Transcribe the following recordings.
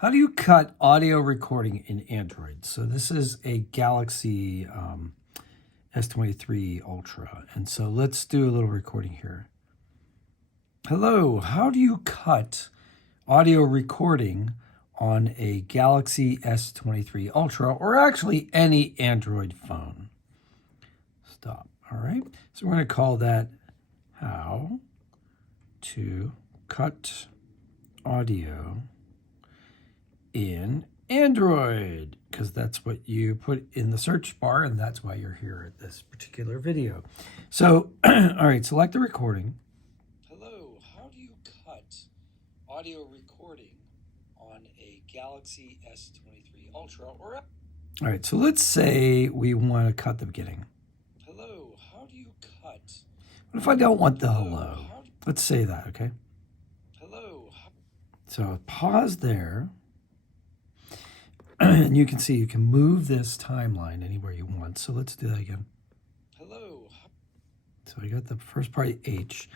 How do you cut audio recording in Android? So this is a Galaxy S23 Ultra. And so let's do a little recording here. Hello, how do you cut audio recording on a Galaxy S23 Ultra, or actually any Android phone? Stop. All right. So we're going to call that how to cut audio in Android, because that's what you put in the search bar, and that's why you're here at this particular video. So, all right, select the recording. Hello, how do you cut audio recording on a Galaxy S23 Ultra? Or all right, so let's say we want to cut the beginning. Hello, how do you cut? What if I don't want the hello? Let's say that, okay? Hello. So pause there. And you can see you can move this timeline anywhere you want. So let's do that again. Hello. So I got the first part H.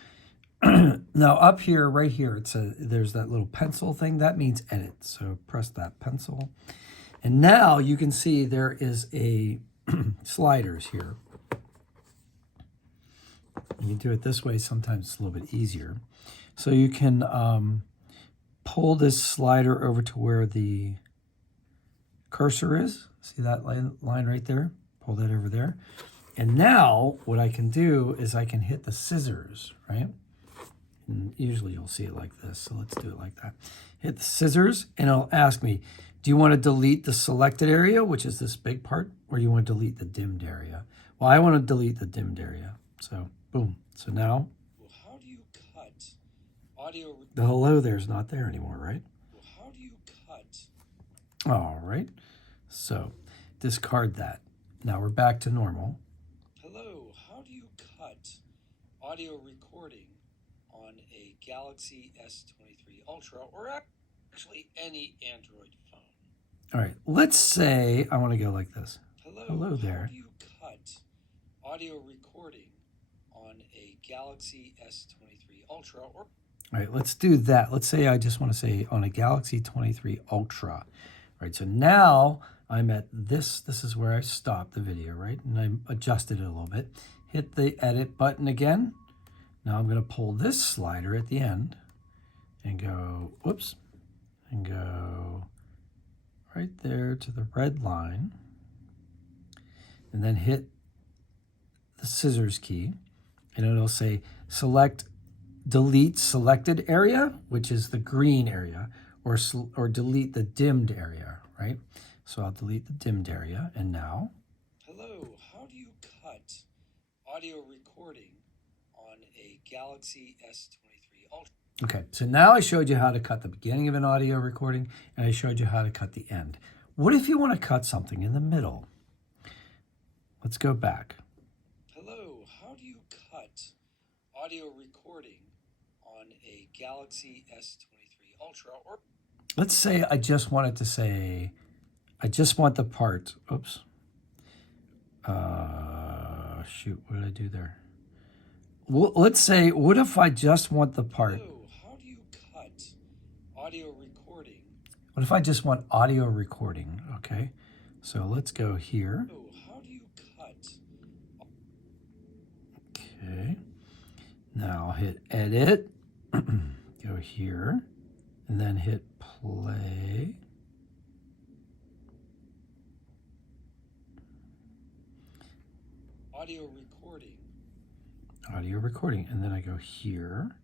Now up here, right here, there's that little pencil thing. That means edit. So press that pencil. And now you can see there is a sliders here. You do it this way. Sometimes it's a little bit easier. So you can pull this slider over to where the cursor is. See that line right there? Pull that over there. And now what I can do is I can hit the scissors, right? And usually you'll see it like this. So let's do it like that. Hit the scissors and it'll ask me, do you want to delete the selected area, which is this big part, or do you want to delete the dimmed area? Well, I want to delete the dimmed area. So boom. So now, well, how do you cut audio? The hello there's not there anymore, right? Well, how do you cut? All right. So discard that. Now we're back to normal. Hello, how do you cut audio recording on a Galaxy S23 Ultra, or actually any Android phone? All right, let's say I want to go like this. Hello there. How do you cut audio recording on a Galaxy S23 Ultra? Or all right, let's do that. Let's say I just want to say on a Galaxy 23 Ultra. All right, so now I'm at this. This is where I stopped the video, right? And I adjusted it a little bit. Hit the edit button again. Now I'm going to pull this slider at the end and go, whoops, and go right there to the red line. And then hit the scissors key. And it'll say delete selected area, which is the green area, or delete the dimmed area, right? So I'll delete the dimmed area. And now, hello, how do you cut audio recording on a Galaxy S23 Ultra? Okay, so now I showed you how to cut the beginning of an audio recording, and I showed you how to cut the end. What if you want to cut something in the middle? Let's go back. Hello, how do you cut audio recording on a Galaxy S23 Ultra? Or let's say I just wanted to say, I just want the part, oops. Shoot, what did I do there? Well, let's say, what if I just want the part? Hello, how do you cut audio recording? What if I just want audio recording? Okay, so let's go here. Hello, how do you cut? Okay, now I'll hit edit, go here, and then hit play. Audio recording, and then I go here.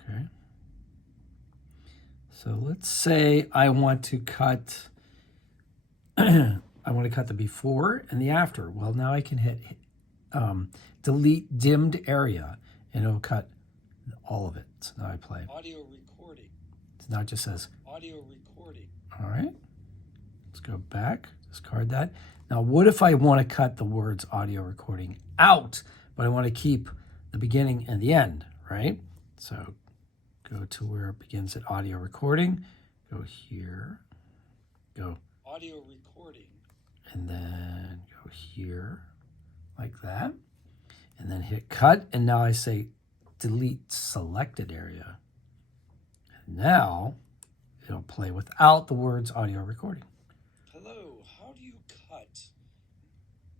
Okay. So let's say I want to cut I want to cut the before and the after. Well, now I can hit delete dimmed area, and it'll cut all of it. So now I play audio recording. So now it just says audio recording. All right. Let's go back, discard that. Now, what if I want to cut the words audio recording out, but I want to keep the beginning and the end, right? So go to where it begins at audio recording, go here, go audio recording, and then go here like that, and then hit cut. And now I say delete selected area. And now it'll play without the words audio recording. Hello, how do you cut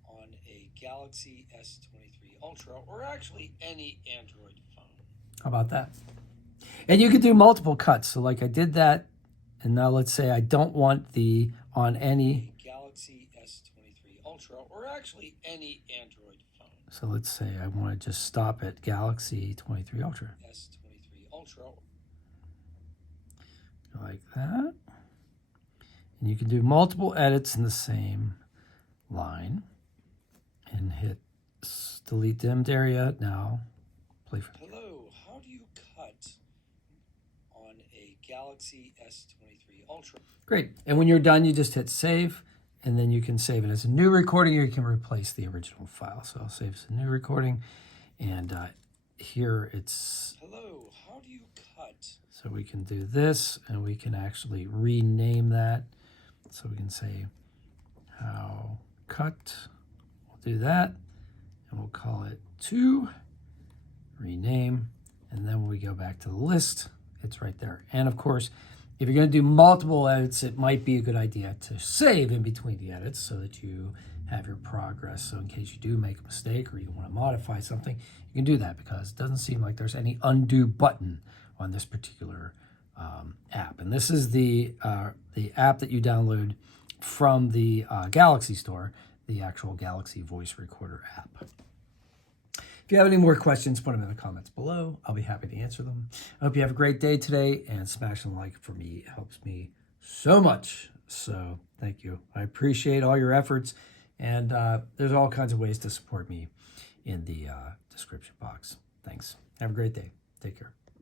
on a Galaxy S23 Ultra, or actually any Android phone? How about that? And you can do multiple cuts. So like I did that, and now let's say I don't want the on any Galaxy S23 Ultra, or actually any Android phone. So let's say I want to just stop at Galaxy 23 Ultra. S23 Ultra. Like that. And you can do multiple edits in the same line. And hit delete dimmed area. Now play for. Hello, how do you cut on a Galaxy S23 Ultra? Great. And when you're done, you just hit save. And then you can save it as a new recording, or you can replace the original file. So I'll save as a new recording. And here it's... Hello, how do you cut? So we can do this, and we can actually rename that. So we can say how cut. We'll do that. And we'll call it to rename. And then when we go back to the list, it's right there. And of course, if you're going to do multiple edits, it might be a good idea to save in between the edits so that you have your progress. So in case you do make a mistake or you want to modify something, you can do that, because it doesn't seem like there's any undo button on this particular app. And this is the app that you download from the Galaxy Store, the actual Galaxy Voice Recorder app. If you have any more questions, put them in the comments below. I'll be happy to answer them. I hope you have a great day today, and smashing the like for me helps me so much. So thank you. I appreciate all your efforts, and there's all kinds of ways to support me in the description box. Thanks. Have a great day. Take care.